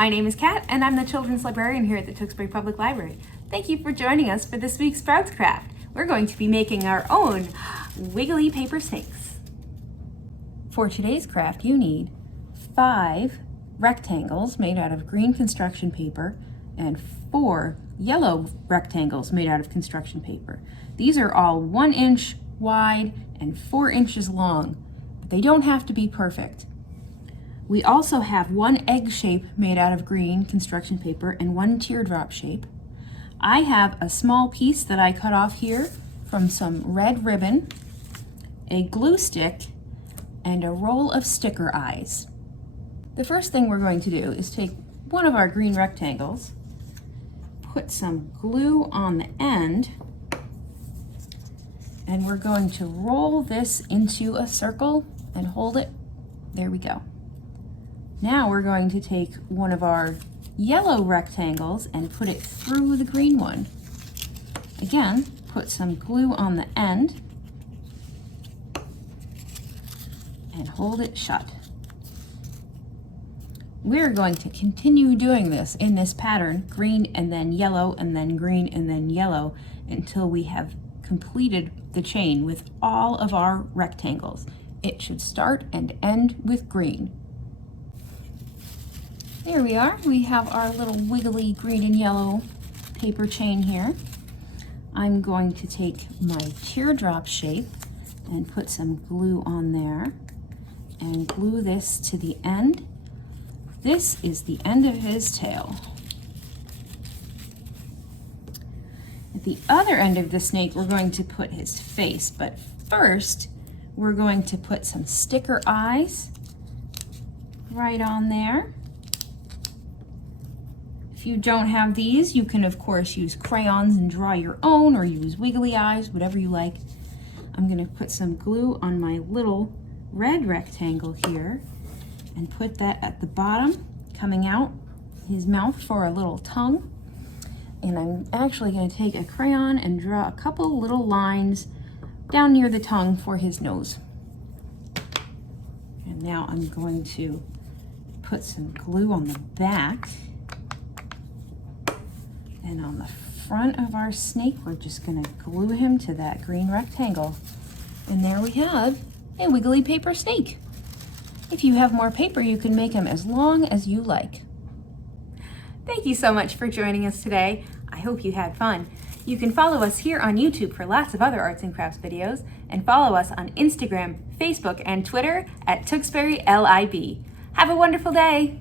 My name is Kat, and I'm the Children's Librarian here at the Tewksbury Public Library. Thank you for joining us for this week's Sprouts Craft. We're going to be making our own wiggly paper snakes. For today's craft, you need 5 rectangles made out of green construction paper and 4 yellow rectangles made out of construction paper. These are all 1 inch wide and 4 inches long, but they don't have to be perfect. We also have 1 egg shape made out of green construction paper and 1 teardrop shape. I have a small piece that I cut off here from some red ribbon, a glue stick, and a roll of sticker eyes. The first thing we're going to do is take one of our green rectangles, put some glue on the end, and we're going to roll this into a circle and hold it. There we go. Now we're going to take one of our yellow rectangles and put it through the green one. Again, put some glue on the end and hold it shut. We're going to continue doing this in this pattern, green and then yellow and then green and then yellow, until we have completed the chain with all of our rectangles. It should start and end with green. There we are. We have our little wiggly green and yellow paper chain here. I'm going to take my teardrop shape and put some glue on there and glue this to the end. This is the end of his tail. At the other end of the snake, we're going to put his face, but first we're going to put some sticker eyes right on there. If you don't have these, you can of course use crayons and draw your own, or use wiggly eyes, whatever you like. I'm going to put some glue on my little red rectangle here and put that at the bottom, coming out his mouth for a little tongue. And I'm actually going to take a crayon and draw a couple little lines down near the tongue for his nose. And now I'm going to put some glue on the back. And on the front of our snake, we're just going to glue him to that green rectangle. And there we have a wiggly paper snake. If you have more paper, you can make them as long as you like. Thank you so much for joining us today. I hope you had fun. You can follow us here on YouTube for lots of other arts and crafts videos, and follow us on Instagram, Facebook, and Twitter at Tewksbury LIB. Have a wonderful day.